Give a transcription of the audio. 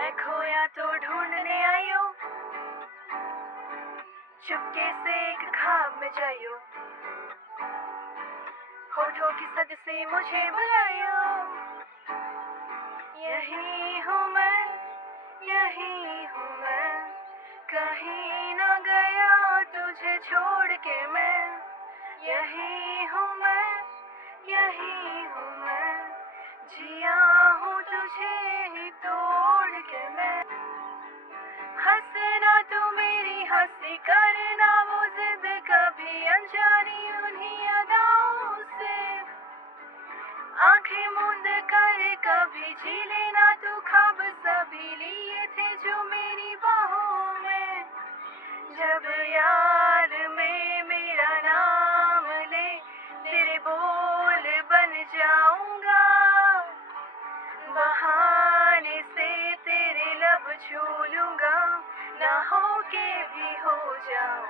मैं खोया तो ढूंढने आयो, चुपके से एक खाब में जायो, होठों की सद से मुझे बुलायो। यही हूँ मैं, यही हूँ मैं, कहीं न गया तुझे छोड़ के मैं। यही हूँ मैं, यही हूँ मैं, जिया हूँ तुझे ही तोड़ के मैं। हंसना तू मेरी हंसी, करना वो जिद कभी अनजानी उन्हीं अदाओं से। आंखें मूंद कर कभी जी लेना तू ख्वाब सभी लिए थे जो मेरी बाहों में। जब याद में मेरा नाम ले, तेरे बोल बन जाऊंगा, बहाने से तेरे लब छू लूंगा, ना हो के भी हो जाऊं।